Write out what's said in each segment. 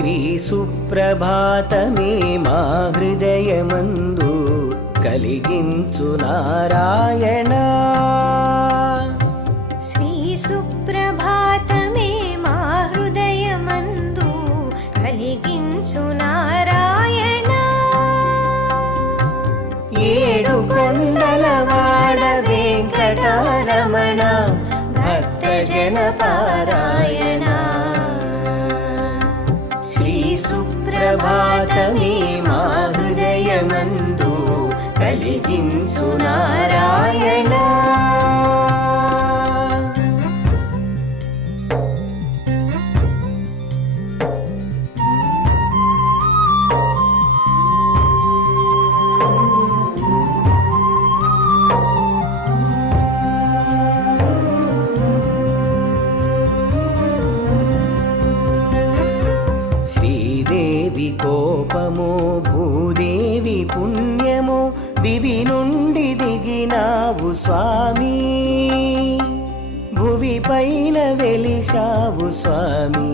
శ్రీ సుప్రభాతమే మా హృదయమందు కలిగించు నారాయణ. శ్రీ సుప్రభాతమే మా హృదయమందు కలిగించు నారాయణ. ఏడు కొండలవాడ వెంకటరమణ భక్తజన పారాయణ. శ్రీ సుప్రభాతమే మా హృదయమందు కలిగించు నారాయణ. శ్రీదేవి కోపమో భూదేవి పుణ్యమో దివి నుండి దిగినావు స్వామి. భువి పైన వెలిశావు స్వామి.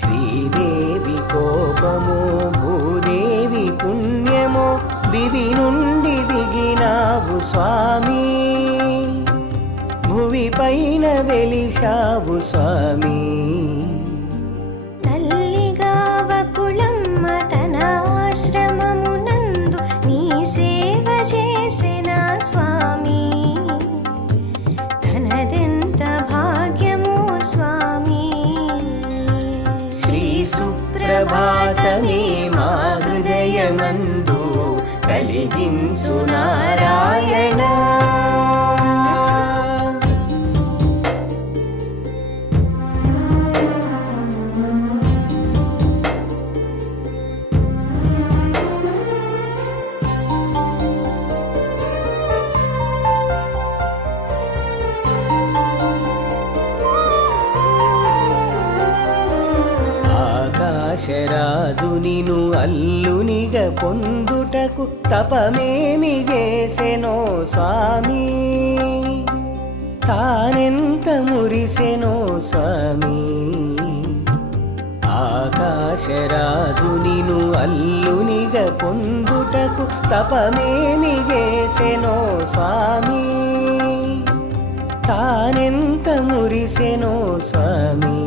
శ్రీదేవి కోపమో భూదేవి పుణ్యమో దివి నుండి దిగినావు స్వామి. భువి పైన వెలిశావు స్వామి. ఆశ్రమమునందు నీ సేవ చేసిన స్వామి. తనదెంత భాగ్యమో స్వామి. శ్రీ సుప్రభాతమే మా హృదయమందు కలిగించు నారాయణ. ఆకాశరాజు నిను అల్లునిగా పొందుటకు తపమేమి చేసెనో స్వామి. తానెంత మురిసెనో స్వామి. ఆకాశరాజు నిను అల్లునిగా పొందుటకు తపమేమి చేసెనో స్వామి. తానెంత మురిసెనో స్వామి.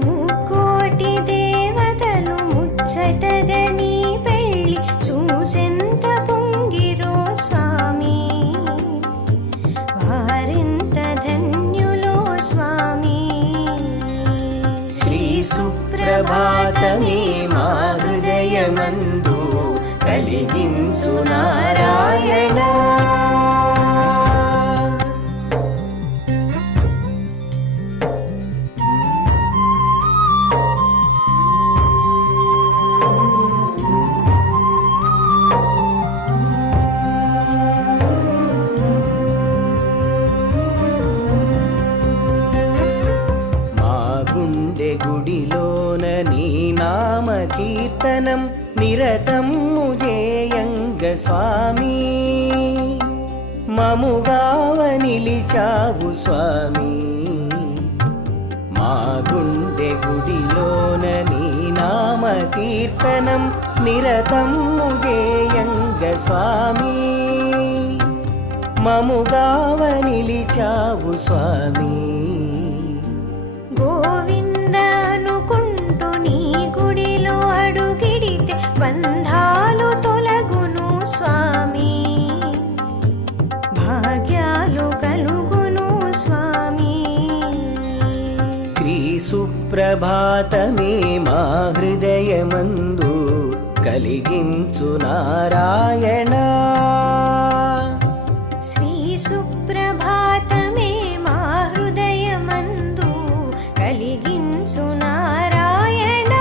ముక్కోటి దేవతలు ముచ్చటగా నీ పెళ్ళి చూసెంత పొంగిరో స్వామి. వారెంత ధన్యులో స్వామి. శ్రీ సుప్రభాతమే మా హృదయమందు కలిగించు నారాయణ. గుడిలోన నీ నామ కీర్తనం నిరతము జేయంగ స్వామి. మముగావ నిలిచావు స్వామి. మా గుండె గుడిలోన నీ నామ కీర్తనం నిరతము జేయంగ స్వామి. మముగావ నిలిచావు స్వామి. గోవింద అనుకుంటూ నీ గుడిలో అడుగిడితే బంధాలు తొలగును స్వామి. భాగ్యాలు కలుగును స్వామి. శ్రీ సుప్రభాతమే మా హృదయమందు కలిగించు నారాయణ. శ్రీ సుప్రభాతమే మా హృదయమందు కలిగించు నారాయణ.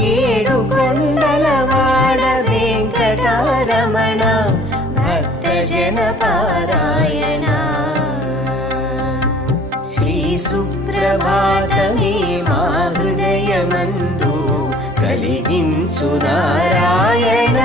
ఏడు కొండలవాడ వెంకటరమణ భక్తజన పారాయణ. శ్రీ సుప్రభాతమే మా హృదయమందు కలిగించు నారాయణ.